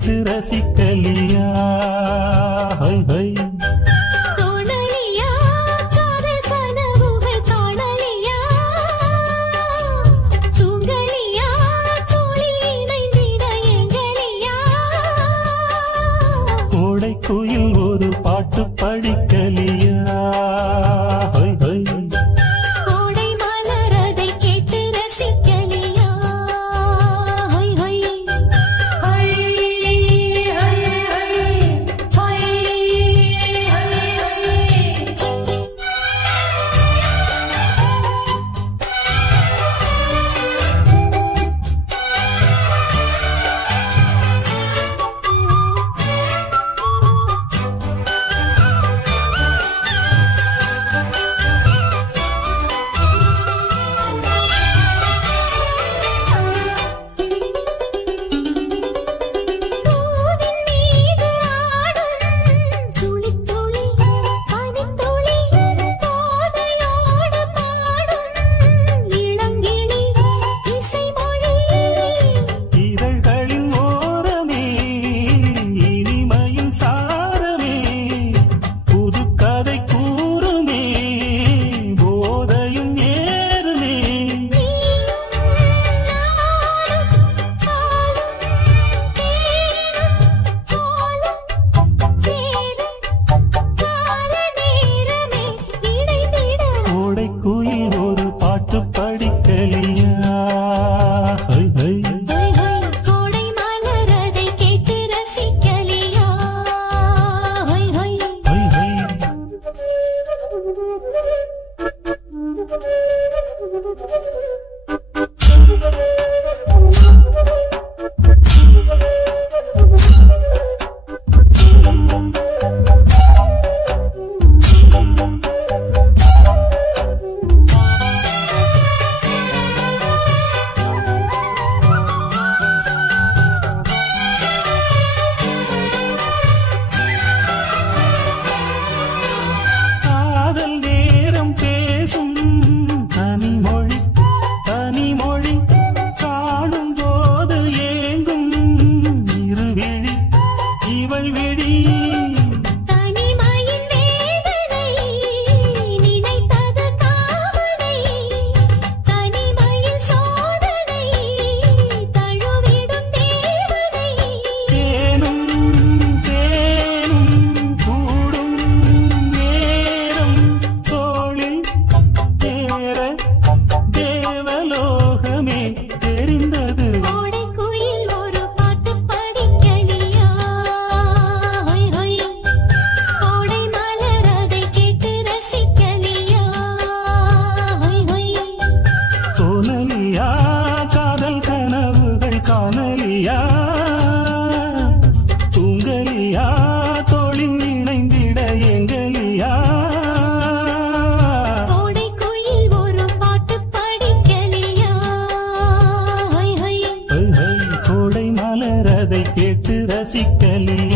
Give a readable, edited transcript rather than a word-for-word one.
கேட்டு ரசிக்கலியா ஹை ஹை கோடைக்குயில் ஒரு பாட்டு படிக்கலியா ஹை ஹை கோடை மலர் அதை கேட்டு ரசிக்கலியா ஹை ஹை ஹை ஹை ஹை கோடைக்குயில் ஒரு பாட்டு படிக்கலியா ஹை ஹை கோடை மலர் அதை கேட்டு ரசிக்கலியா ஹை ஹை ஹை ஹை தூங்கலியா தோளில் இணைந்திட எங்கலியா கோடைக்குயில் ஒரு பாட்டு படிக்கலியா ஹை ஹை கோடை மலர் அதை கேட்டு ரசிக்கலியா